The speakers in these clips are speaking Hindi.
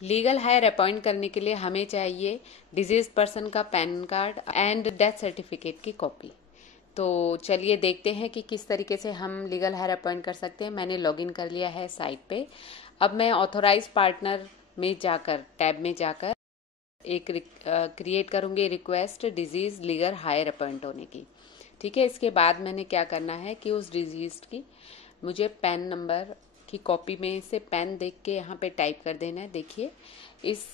लीगल हायर अपॉइंट करने के लिए हमें चाहिए डिजीज पर्सन का pan card and death certificate की कॉपी। तो चलिए देखते हैं कि किस तरीके से हम लीगल हायर अपॉइंट कर सकते हैं। मैंने लॉगिन कर लिया है साइट पे। अब मैं ऑथोराइज पार्टनर में जाकर टैब में जाकर एक क्रिएट करूंगी request deceased legal heir appoint होने की। ठीक है, इसके बाद मैंने क्या करना है कि उस डिजीज की मुझे पैन नंबर की कॉपी में से पैन देख के यहाँ पे टाइप कर देना है। देखिए इस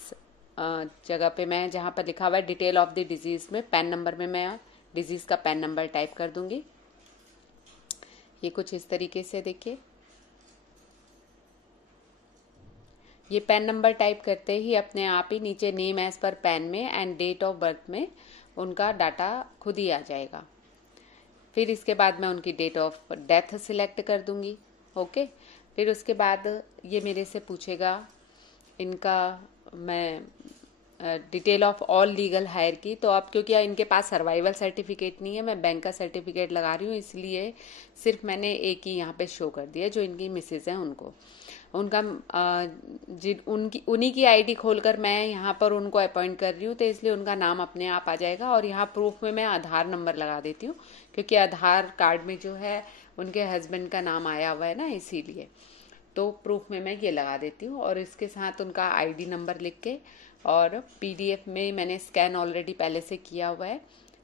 जगह पे मैं जहाँ पर लिखा हुआ है डिटेल ऑफ द डिजीज में पैन नंबर में मैं डिजीज का पैन नंबर टाइप कर दूंगी। ये कुछ इस तरीके से देखिए, ये पैन नंबर टाइप करते ही अपने आप ही नीचे नेम एज पर पैन में एंड डेट ऑफ बर्थ में उनका डाटा खुद ही आ जाएगा। फिर इसके बाद मैं उनकी डेट ऑफ डेथ सिलेक्ट कर दूंगी। ओके, फिर उसके बाद ये मेरे से पूछेगा इनका मैं detail of all legal higher की। तो अब क्योंकि इनके पास सर्वाइवल सर्टिफिकेट नहीं है, मैं बैंक का सर्टिफिकेट लगा रही हूँ, इसलिए सिर्फ मैंने एक ही यहाँ पे शो कर दिया जो इनकी मिसेज हैं उनको। उनका उनकी उन्हीं की आईडी खोलकर मैं यहाँ पर उनको अपॉइंट कर रही हूँ, तो इसलिए उनका नाम अपने आप आ जाएगा। और यहाँ प्रूफ में मैं आधार नंबर लगा देती हूँ क्योंकि आधार कार्ड में जो है उनके हस्बैंड का नाम आया हुआ है ना, इसीलिए। तो प्रूफ में मैं ये लगा देती हूँ और इसके साथ उनका आईडी नंबर लिख के और पीडीएफ में मैंने स्कैन ऑलरेडी पहले से किया हुआ है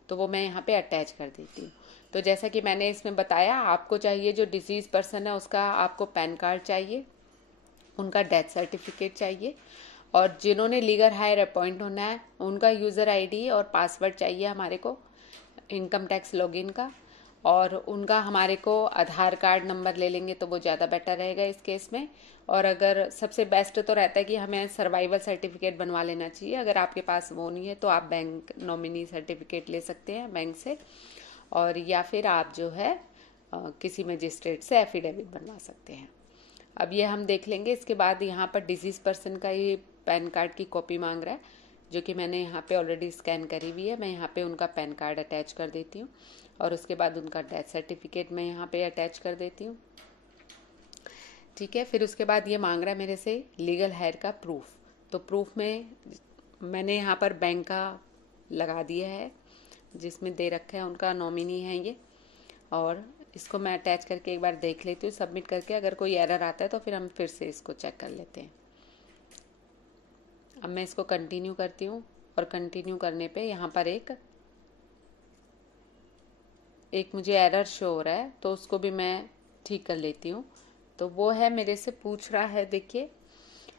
तो वो मैं यहाँ पे अटैच कर देती हूँ। तो जैसा कि मैंने इसमें बताया, आपको चाहिए जो डिजीज पर्सन है उसका आपको पैन कार्ड चाहिए, उनका डेथ सर्टिफिकेट चाहिए, और जिन्होंने लीगल हायर अपॉइंट होना है उनका यूज़र आईडी और पासवर्ड चाहिए हमारे को इनकम टैक्स लॉगिन का, और उनका हमारे को आधार कार्ड नंबर ले लेंगे तो वो ज़्यादा बेटर रहेगा इस केस में। और अगर सबसे बेस्ट तो रहता है कि हमें सर्वाइवल सर्टिफिकेट बनवा लेना चाहिए। अगर आपके पास वो नहीं है तो आप बैंक नॉमिनी सर्टिफिकेट ले सकते हैं बैंक से, और या फिर आप जो है किसी मजिस्ट्रेट से एफिडेविट बनवा सकते हैं। अब ये हम देख लेंगे। इसके बाद यहाँ पर डिजीज पर्सन का ये पैन कार्ड की कॉपी मांग रहा है जो कि मैंने यहाँ पे ऑलरेडी स्कैन करी हुई है। मैं यहाँ पे उनका पैन कार्ड अटैच कर देती हूँ और उसके बाद उनका डेथ सर्टिफिकेट मैं यहाँ पे अटैच कर देती हूँ। ठीक है, फिर उसके बाद ये मांग रहा है मेरे से लीगल हायर का प्रूफ। तो प्रूफ में मैंने यहाँ पर बैंक का लगा दिया है जिसमें दे रखा है उनका नॉमिनी है ये, और इसको मैं अटैच करके एक बार देख लेती हूँ सबमिट करके। अगर कोई एरर आता है तो फिर हम फिर से इसको चेक कर लेते हैं। अब मैं इसको कंटिन्यू करती हूँ और कंटिन्यू करने पे यहाँ पर एक मुझे एरर शो हो रहा है तो उसको भी मैं ठीक कर लेती हूँ। तो वो है मेरे से पूछ रहा है, देखिए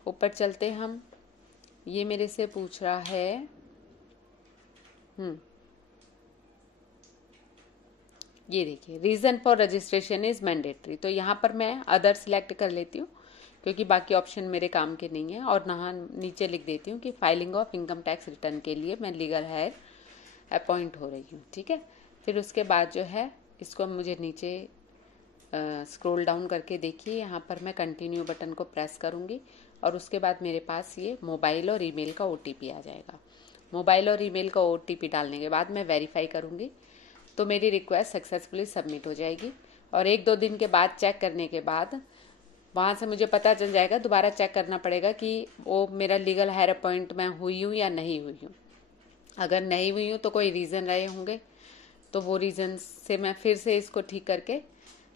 ऊपर चलते हम, ये मेरे से पूछ रहा है ये देखिए reason for registration is mandatory. तो यहाँ पर मैं अदर सिलेक्ट कर लेती हूँ क्योंकि बाकी ऑप्शन मेरे काम के नहीं है, और नीचे लिख देती हूँ कि filing of income tax return के लिए मैं लीगल हायर अपॉइंट हो रही हूँ। ठीक है, फिर उसके बाद जो है इसको मुझे नीचे स्क्रॉल डाउन करके देखिए, यहाँ पर मैं कंटिन्यू बटन को प्रेस करूँगी और उसके बाद मेरे पास ये मोबाइल और ईमेल का ओटीपी आ जाएगा। मोबाइल और ईमेल का ओटीपी डालने के बाद मैं वेरीफाई करूँगी तो मेरी रिक्वेस्ट सक्सेसफुली सबमिट हो जाएगी। और 1-2 दिन के बाद चेक करने के बाद वहाँ से मुझे पता चल जाएगा, दोबारा चेक करना पड़ेगा कि वो मेरा लीगल हायर अपॉइंट मैं हुई हूँ या नहीं हुई हूँ। अगर नहीं हुई हूँ तो कोई रीज़न रहे होंगे, तो वो रीज़न से मैं फिर से इसको ठीक करके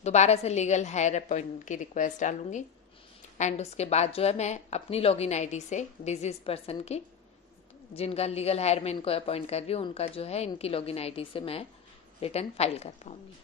दोबारा से लीगल हायर अपॉइंटमेंट की रिक्वेस्ट डालूंगी। एंड उसके बाद जो है मैं अपनी लॉगिन आईडी से डिजीज पर्सन की, जिनका लीगल हायर में इनको अपॉइंट कर रही हूँ, उनका जो है इनकी लॉगिन आईडी से मैं रिटर्न फाइल कर पाऊंगी।